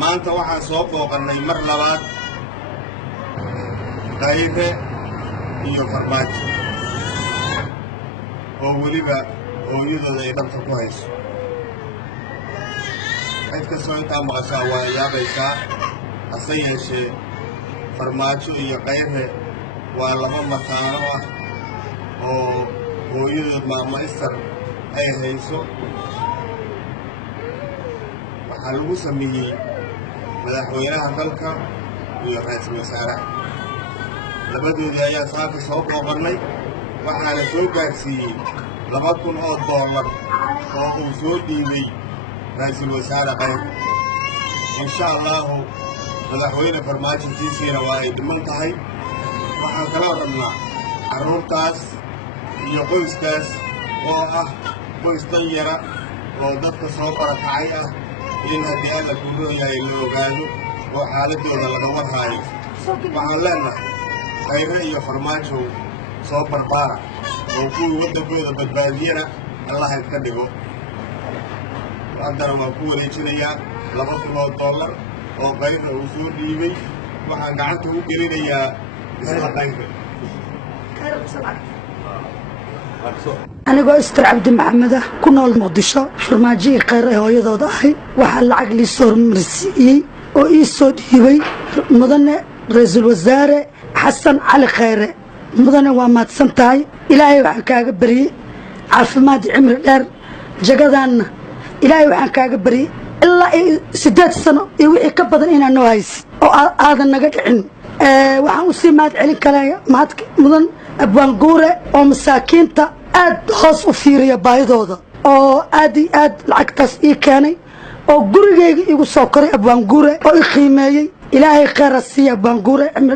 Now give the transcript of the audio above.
maanta waxaan soo booqannay mar labaad Khayre iyo Farmaajo oo weliba hooyadooda ay dhabta ku hayso. cid kastoo intaa maqashaa waa yaabaysaa, hase yeeshee Farmaajo iyo Khayre waa laba mataano ah oo hooyadood maama Istar ay hayso. waxaa lagu sameeyey madaxweynaha dalka iyo ra'iisul wasaaraha, labadoodii ayaa saaka soo booqannay, waxaana soo gaarsiiyey $2,000 oo uu soo dhiibay ra'iisul wasaare Khayre. insha allahu madaxweyne Farmaajo tiisiina waa ay dhiman tahay. waxaan kala rabnaa carruurtaas iyo qoyskaas oo ah qoys danyara oo dadka soo barakacay ah in haddii alla ku leeyahay la ogaado oo xaaladooda laga warhaayo. waxaan leenahay Khayre iyo Farmaajo soo barbaara oo kuwii waddankooda badbaadiyana Allah ka dhigo. haddana waan ku wareejinayaa $2,000 oo Khayre uu soo dhiibay. waxaan gacanta u gelinayaa isla Khayre. anigoo Istar Cabdi Maxamed ah ku nool Muqdisho, Farmaajo iyo Khayre hooyadooda ahay, waxaa lacag lii soo marsiiyey oo ii soo dhiibay mudane ra'iisul wasaare Xasan Cali Khayre. mudane waa mahadsan tahay, ilaahay waxaan kaaga baryey caafimaad iyo cimri dheer. jagadaanna ilaahay waxaan kaaga baryey ilaa 8 sano iyo wixii ka badan inaan noo haysi oo aadan naga dhicin. waxaan u sii mahad celin karaya mahadka mudan Abwaan Guure oo masaakiinta aad hoos u fiiriya baahidooda, oo aad iyo aad lacagtaas ii keenay, oo gurigayga igu soo koray Abwaan Guure oo i qiimeeyey. ilaahay khayr ha siiya Abwaan Guure, cimri